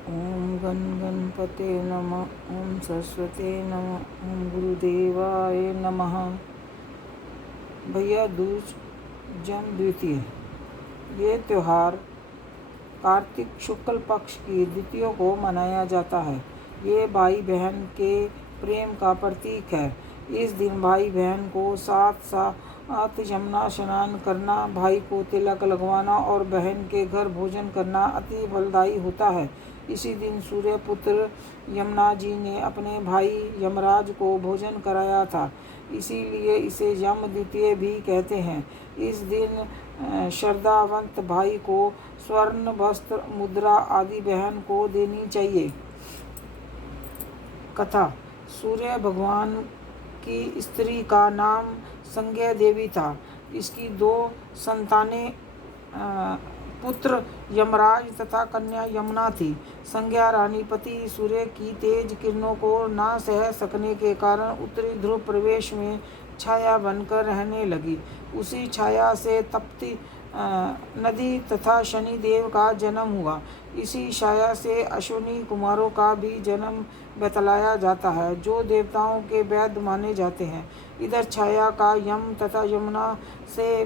ओम गण गणपते नमः। ओम सरस्वती नमः। ओम गुरुदेवाय नमः। भैया दूज जन्म द्वितीय। ये त्यौहार कार्तिक शुक्ल पक्ष की द्वितीया को मनाया जाता है। ये भाई बहन के प्रेम का प्रतीक है। इस दिन भाई बहन को साथ साथ यमुना स्नान करना, भाई को तिलक लगवाना और बहन के घर भोजन करना अति फलदायी होता है। इसी दिन सूर्य पुत्र यमुना जी ने अपने भाई यमराज को भोजन कराया था, इसीलिए इसे यम द्वितीय भी कहते हैं। इस दिन श्रद्धावंत भाई को स्वर्ण वस्त्र, मुद्रा आदि बहन को देनी चाहिए। कथा। सूर्य भगवान की स्त्री का नाम संज्ञा देवी था। इसकी 2 संतानें पुत्र यमराज तथा कन्या यमुना थी। संज्ञा रानी पति सूर्य की तेज किरणों को ना सह सकने के कारण उत्तरी ध्रुव प्रवेश में छाया बनकर रहने लगी। उसी छाया से तपती नदी तथा शनि देव का जन्म हुआ। इसी छाया से अश्विनी कुमारों का भी जन्म बतलाया जाता है, जो देवताओं के वैद्य माने जाते हैं। इधर छाया का यम तथा यमुना से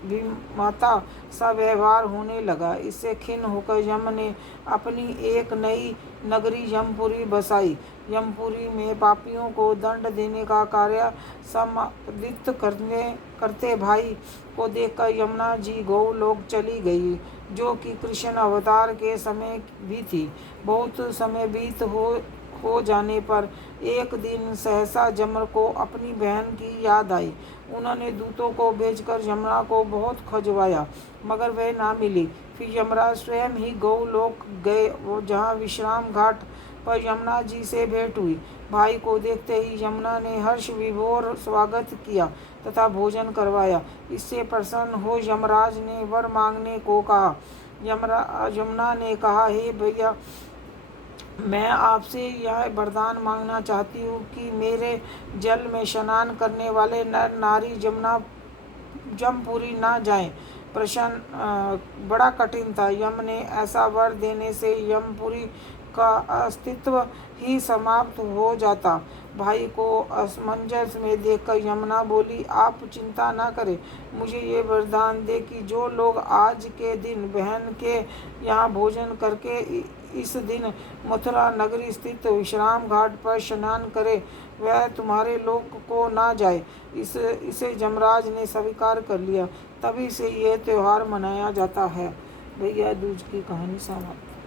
विमाता सा व्यवहार होने लगा। इससे खिन्न होकर यम ने अपनी एक नई नगरी यमपुरी बसाई। यमपुरी में पापियों को दंड देने का कार्य संपादित करते भाई को देखकर यमुना जी गौलोक चली गई, जो कि कृष्ण अवतार के समय भी थी। बहुत समय बीत हो जाने पर एक दिन सहसा यम को अपनी बहन की याद आई। उन्होंने दूतों को भेजकर यमुना को बहुत खोजवाया, मगर वह ना मिली। फिर यमराज स्वयं ही गौलोक गए, जहाँ विश्राम घाट पर यमुना जी से भेंट हुई। भाई को देखते ही यमुना ने हर्ष विभोर स्वागत किया तथा भोजन करवाया। इससे प्रसन्न हो यमराज ने वर मांगने को कहा। यमुना ने कहा, हे भैया, मैं आपसे यह वरदान मांगना चाहती हूँ कि मेरे जल में स्नान करने वाले नर नारी यमपुरी ना जाएं। प्रश्न बड़ा कठिन था। यम ने ऐसा वर देने से यमपुरी का अस्तित्व ही समाप्त हो जाता। भाई को असमंजस में देखकर यमुना बोली, आप चिंता न करें, मुझे ये वरदान दे कि जो लोग आज के दिन बहन के यहाँ भोजन करके इस दिन मथुरा नगरी स्थित विश्राम घाट पर स्नान करे, वह तुम्हारे लोक को ना जाए। इसे यमराज ने स्वीकार कर लिया। तभी से यह त्यौहार मनाया जाता है। भैया दूज की कहानी समाप्त।